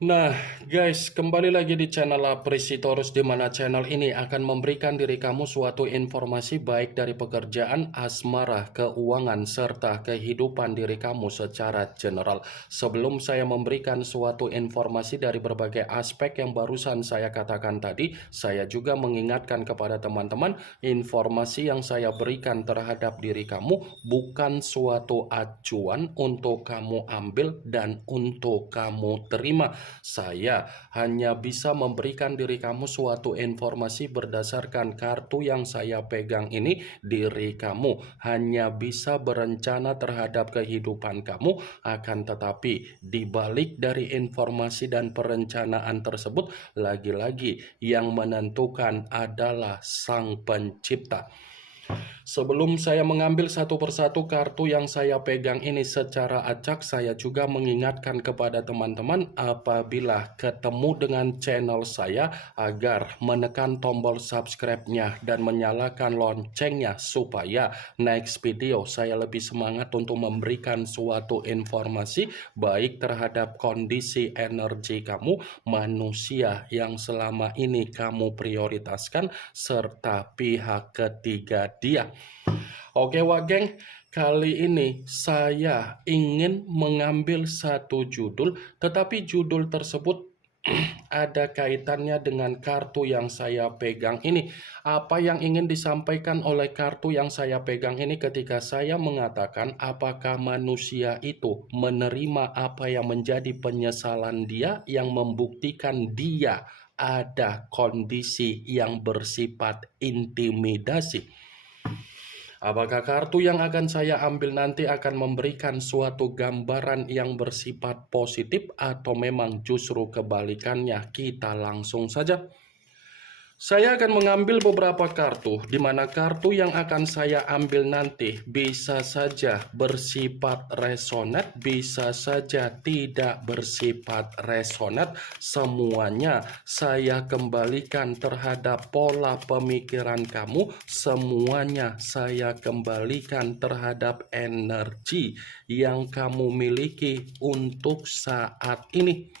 Nah, guys, kembali lagi di channel Apresitorus, di mana channel ini akan memberikan diri kamu suatu informasi baik dari pekerjaan, asmara, keuangan, serta kehidupan diri kamu secara general. Sebelum saya memberikan suatu informasi dari berbagai aspek yang barusan saya katakan tadi, saya juga mengingatkan kepada teman-teman, informasi yang saya berikan terhadap diri kamu bukan suatu acuan untuk kamu ambil dan untuk kamu terima. Saya hanya bisa memberikan diri kamu suatu informasi berdasarkan kartu yang saya pegang ini. Diri kamu hanya bisa berencana terhadap kehidupan kamu, akan tetapi di balik dari informasi dan perencanaan tersebut, lagi-lagi yang menentukan adalah Sang Pencipta. Sebelum saya mengambil satu persatu kartu yang saya pegang ini secara acak, saya juga mengingatkan kepada teman-teman apabila ketemu dengan channel saya agar menekan tombol subscribe-nya dan menyalakan loncengnya supaya next video saya lebih semangat untuk memberikan suatu informasi baik terhadap kondisi energi kamu, manusia yang selama ini kamu prioritaskan, serta pihak ketiga dia. Oke wak geng, kali ini saya ingin mengambil satu judul, tetapi judul tersebut ada kaitannya dengan kartu yang saya pegang ini. Apa yang ingin disampaikan oleh kartu yang saya pegang ini ketika saya mengatakan apakah manusia itu menerima apa yang menjadi penyesalan dia yang membuktikan dia ada kondisi yang bersifat intimidasi. Apakah kartu yang akan saya ambil nanti akan memberikan suatu gambaran yang bersifat positif atau memang justru kebalikannya? Kita langsung saja. Saya akan mengambil beberapa kartu, di mana kartu yang akan saya ambil nanti bisa saja bersifat resonat, bisa saja tidak bersifat resonat. Semuanya saya kembalikan terhadap pola pemikiran kamu, semuanya saya kembalikan terhadap energi yang kamu miliki untuk saat ini.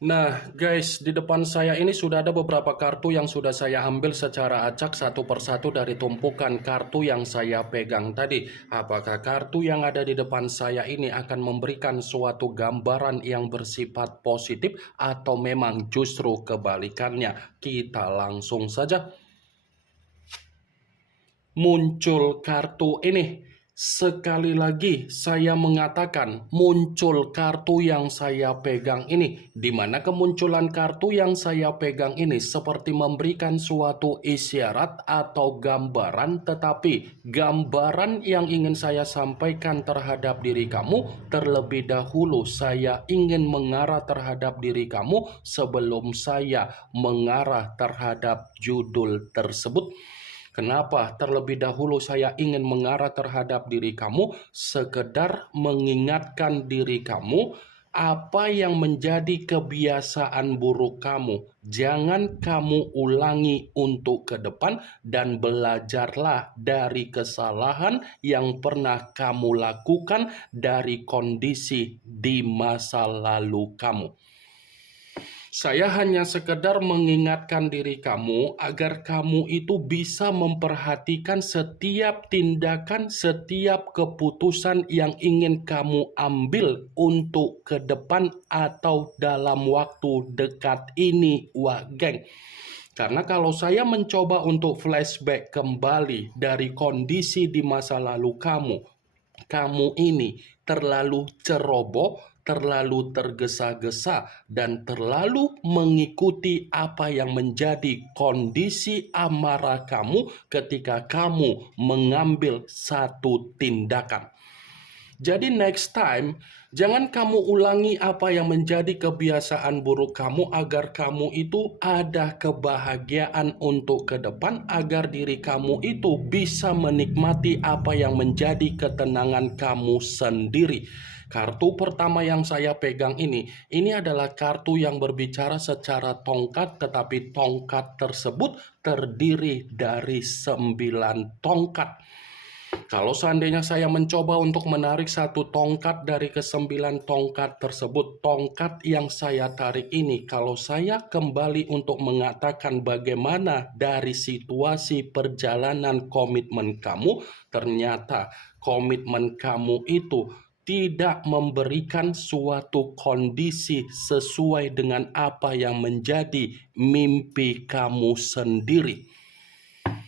Nah guys, di depan saya ini sudah ada beberapa kartu yang sudah saya ambil secara acak satu persatu dari tumpukan kartu yang saya pegang tadi. Apakah kartu yang ada di depan saya ini akan memberikan suatu gambaran yang bersifat positif atau memang justru kebalikannya? Kita langsung saja. Muncul kartu ini. Sekali lagi saya mengatakan muncul kartu yang saya pegang ini, di mana kemunculan kartu yang saya pegang ini seperti memberikan suatu isyarat atau gambaran, tetapi gambaran yang ingin saya sampaikan terhadap diri kamu terlebih dahulu saya ingin mengarah terhadap diri kamu sebelum saya mengarah terhadap judul tersebut. Kenapa terlebih dahulu saya ingin mengarah terhadap diri kamu, sekedar mengingatkan diri kamu apa yang menjadi kebiasaan buruk kamu. Jangan kamu ulangi untuk ke depan dan belajarlah dari kesalahan yang pernah kamu lakukan dari kondisi di masa lalu kamu. Saya hanya sekedar mengingatkan diri kamu agar kamu itu bisa memperhatikan setiap tindakan, setiap keputusan yang ingin kamu ambil untuk ke depan atau dalam waktu dekat ini, wah geng. Karena kalau saya mencoba untuk flashback kembali dari kondisi di masa lalu kamu, kamu ini terlalu ceroboh, terlalu tergesa-gesa, dan terlalu mengikuti apa yang menjadi kondisi amarah kamu ketika kamu mengambil satu tindakan. Jadi next time, jangan kamu ulangi apa yang menjadi kebiasaan buruk kamu agar kamu itu ada kebahagiaan untuk ke depan, agar diri kamu itu bisa menikmati apa yang menjadi ketenangan kamu sendiri. Kartu pertama yang saya pegang ini adalah kartu yang berbicara secara tongkat, tetapi tongkat tersebut terdiri dari 9 tongkat. Kalau seandainya saya mencoba untuk menarik satu tongkat dari ke-9 tongkat tersebut, tongkat yang saya tarik ini, kalau saya kembali untuk mengatakan bagaimana dari situasi perjalanan komitmen kamu, ternyata komitmen kamu itu tidak memberikan suatu kondisi sesuai dengan apa yang menjadi mimpi kamu sendiri.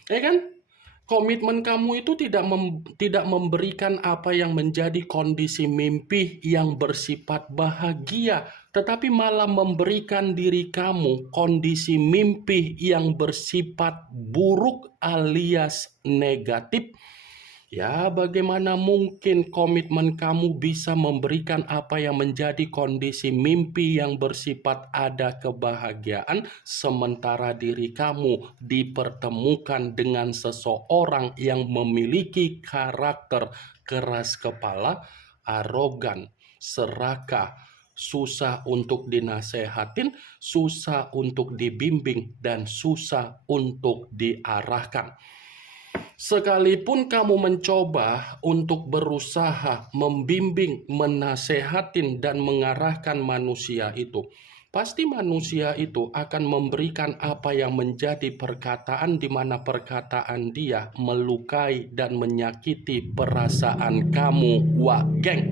Ya kan? Komitmen kamu itu tidak memberikan apa yang menjadi kondisi mimpi yang bersifat bahagia, tetapi malah memberikan diri kamu kondisi mimpi yang bersifat buruk alias negatif. Ya, bagaimana mungkin komitmen kamu bisa memberikan apa yang menjadi kondisi mimpi yang bersifat ada kebahagiaan, sementara diri kamu dipertemukan dengan seseorang yang memiliki karakter keras kepala, arogan, serakah, susah untuk dinasehatin, susah untuk dibimbing, dan susah untuk diarahkan. Sekalipun kamu mencoba untuk berusaha membimbing, menasehatin, dan mengarahkan manusia itu, pasti manusia itu akan memberikan apa yang menjadi perkataan di mana perkataan dia melukai dan menyakiti perasaan kamu, wah geng.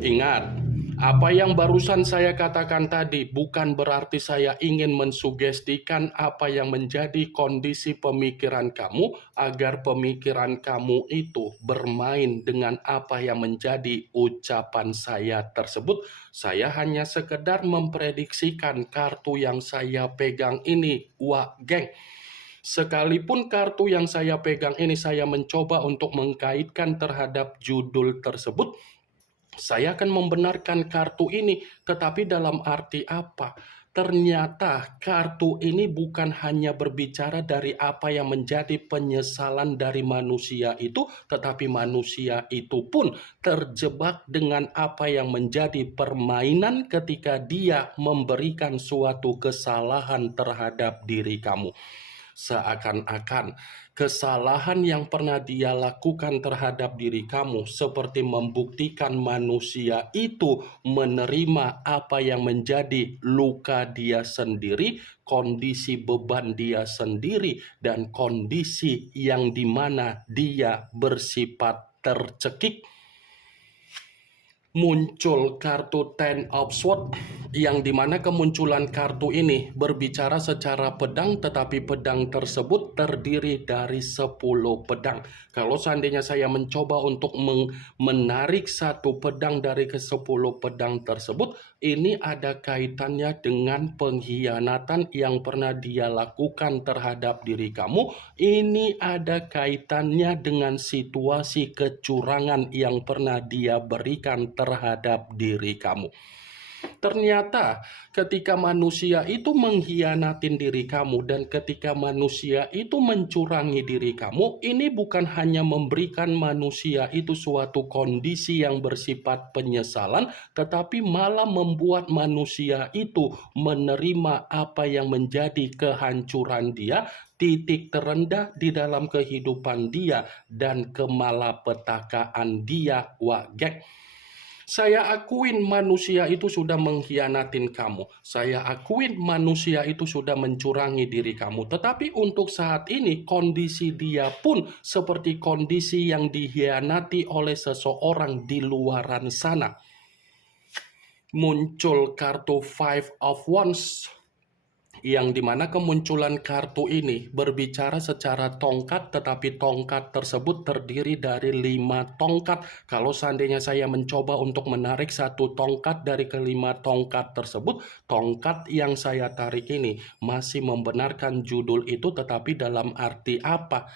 Ingat, apa yang barusan saya katakan tadi bukan berarti saya ingin mensugestikan apa yang menjadi kondisi pemikiran kamu agar pemikiran kamu itu bermain dengan apa yang menjadi ucapan saya tersebut. Saya hanya sekedar memprediksikan kartu yang saya pegang ini, wah geng. Sekalipun kartu yang saya pegang ini saya mencoba untuk mengkaitkan terhadap judul tersebut, saya akan membenarkan kartu ini, tetapi dalam arti apa? Ternyata kartu ini bukan hanya berbicara dari apa yang menjadi penyesalan dari manusia itu, tetapi manusia itu pun terjebak dengan apa yang menjadi permainan ketika dia memberikan suatu kesalahan terhadap diri kamu. Seakan-akan kesalahan yang pernah dia lakukan terhadap diri kamu seperti membuktikan manusia itu menerima apa yang menjadi luka dia sendiri, kondisi beban dia sendiri, dan kondisi yang dimana dia bersifat tercekik. Muncul kartu Ten of Swords yang dimana kemunculan kartu ini berbicara secara pedang, tetapi pedang tersebut terdiri dari 10 pedang. Kalau seandainya saya mencoba untuk menarik satu pedang dari ke-10 pedang tersebut, ini ada kaitannya dengan pengkhianatan yang pernah dia lakukan terhadap diri kamu. Ini ada kaitannya dengan situasi kecurangan yang pernah dia berikan terhadap diri kamu. Ternyata ketika manusia itu mengkhianatin diri kamu dan ketika manusia itu mencurangi diri kamu, ini bukan hanya memberikan manusia itu suatu kondisi yang bersifat penyesalan, tetapi malah membuat manusia itu menerima apa yang menjadi kehancuran dia, titik terendah di dalam kehidupan dia, dan kemalapetakaan dia, wah geng. Saya akuin manusia itu sudah mengkhianatin kamu. Saya akuin manusia itu sudah mencurangi diri kamu. Tetapi untuk saat ini kondisi dia pun seperti kondisi yang dikhianati oleh seseorang di luaran sana. Muncul kartu Five of Wands yang dimana kemunculan kartu ini berbicara secara tongkat, tetapi tongkat tersebut terdiri dari 5 tongkat. Kalau seandainya saya mencoba untuk menarik satu tongkat dari kelima tongkat tersebut, tongkat yang saya tarik ini masih membenarkan judul itu, tetapi dalam arti apa?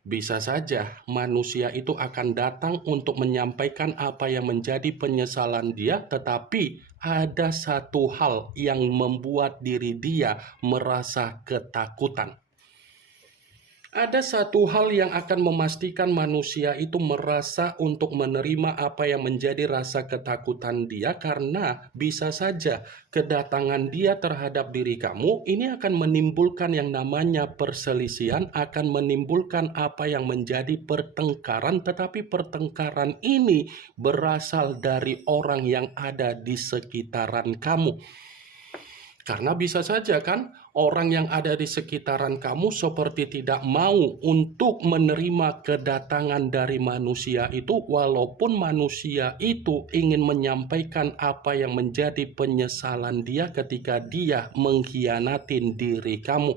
Bisa saja manusia itu akan datang untuk menyampaikan apa yang menjadi penyesalan dia, tetapi ada satu hal yang membuat diri dia merasa ketakutan. Ada satu hal yang akan memastikan manusia itu merasa untuk menerima apa yang menjadi rasa ketakutan dia, karena bisa saja kedatangan dia terhadap diri kamu ini akan menimbulkan yang namanya perselisihan, akan menimbulkan apa yang menjadi pertengkaran, tetapi pertengkaran ini berasal dari orang yang ada di sekitaran kamu. Karena bisa saja kan orang yang ada di sekitaran kamu seperti tidak mau untuk menerima kedatangan dari manusia itu, walaupun manusia itu ingin menyampaikan apa yang menjadi penyesalan dia ketika dia mengkhianatin diri kamu.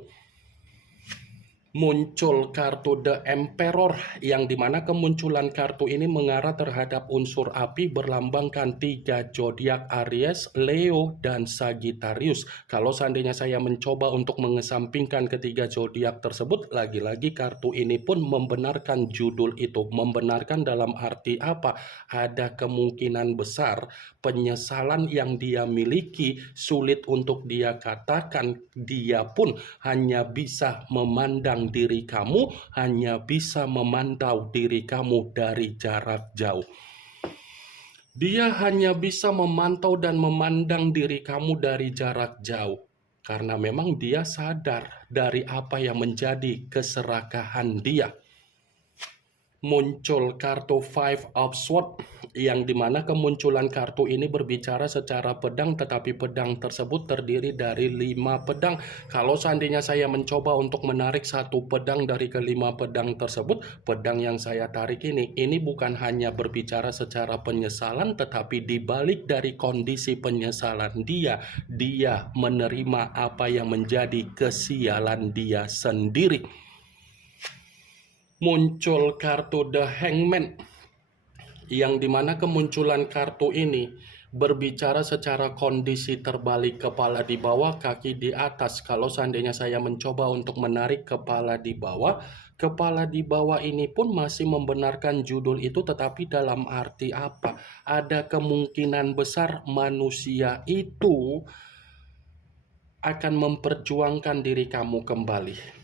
Muncul kartu The Emperor, yang dimana kemunculan kartu ini mengarah terhadap unsur api berlambangkan 3 zodiak Aries, Leo, dan Sagittarius. Kalau seandainya saya mencoba untuk mengesampingkan ketiga zodiak tersebut, lagi-lagi kartu ini pun membenarkan judul itu. Membenarkan dalam arti apa? Ada kemungkinan besar penyesalan yang dia miliki sulit untuk dia katakan, dia pun hanya bisa memandang diri kamu, hanya bisa memantau diri kamu dari jarak jauh. Dia hanya bisa memantau dan memandang diri kamu dari jarak jauh, karena memang dia sadar dari apa yang menjadi keserakahan dia. Muncul kartu Five of Swords, yang dimana kemunculan kartu ini berbicara secara pedang, tetapi pedang tersebut terdiri dari 5 pedang. Kalau seandainya saya mencoba untuk menarik satu pedang dari kelima pedang tersebut, pedang yang saya tarik ini bukan hanya berbicara secara penyesalan, tetapi dibalik dari kondisi penyesalan dia menerima apa yang menjadi kesialan dia sendiri. Muncul kartu The Hangman, yang dimana kemunculan kartu ini berbicara secara kondisi terbalik, kepala di bawah, kaki di atas. Kalau seandainya saya mencoba untuk menarik kepala di bawah ini pun masih membenarkan judul itu, tetapi dalam arti apa? Ada kemungkinan besar manusia itu akan memperjuangkan diri kamu kembali.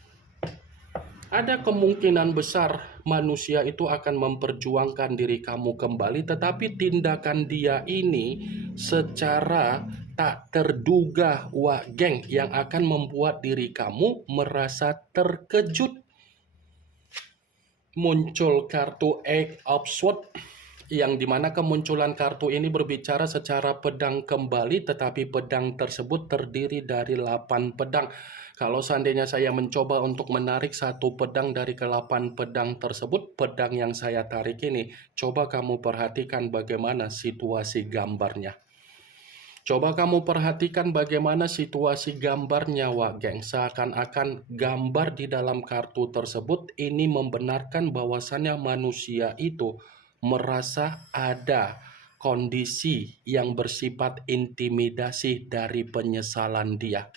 Ada kemungkinan besar manusia itu akan memperjuangkan diri kamu kembali, tetapi tindakan dia ini secara tak terduga, geng, yang akan membuat diri kamu merasa terkejut. Muncul kartu Eight of Swords, yang dimana kemunculan kartu ini berbicara secara pedang kembali, tetapi pedang tersebut terdiri dari 8 pedang. Kalau seandainya saya mencoba untuk menarik satu pedang dari ke-8 pedang tersebut, pedang yang saya tarik ini, coba kamu perhatikan bagaimana situasi gambarnya. Coba kamu perhatikan bagaimana situasi gambarnya, geng. Seakan-akan gambar di dalam kartu tersebut ini membenarkan bahwasannya manusia itu merasa ada kondisi yang bersifat intimidasi dari penyesalan dia.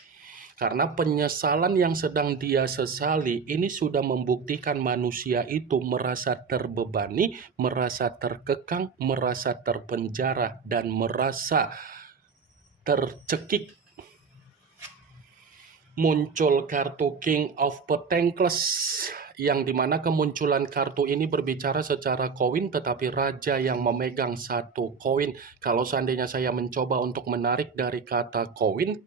Karena penyesalan yang sedang dia sesali ini sudah membuktikan manusia itu merasa terbebani, merasa terkekang, merasa terpenjara, dan merasa tercekik. Muncul kartu King of Pentacles, yang dimana kemunculan kartu ini berbicara secara koin, tetapi raja yang memegang satu koin. Kalau seandainya saya mencoba untuk menarik dari kata koin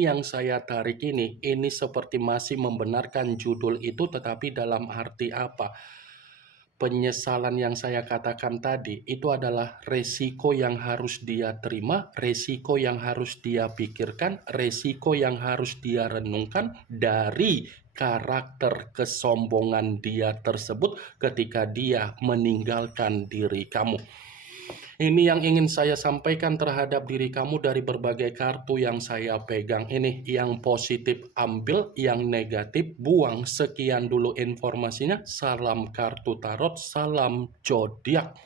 yang saya tarik ini seperti masih membenarkan judul itu, tetapi dalam arti apa? Penyesalan yang saya katakan tadi itu adalah resiko yang harus dia terima, resiko yang harus dia pikirkan, resiko yang harus dia renungkan dari karakter kesombongan dia tersebut ketika dia meninggalkan diri kamu. Ini yang ingin saya sampaikan terhadap diri kamu dari berbagai kartu yang saya pegang ini. Yang positif ambil, yang negatif buang. Sekian dulu informasinya. Salam kartu tarot, salam zodiak.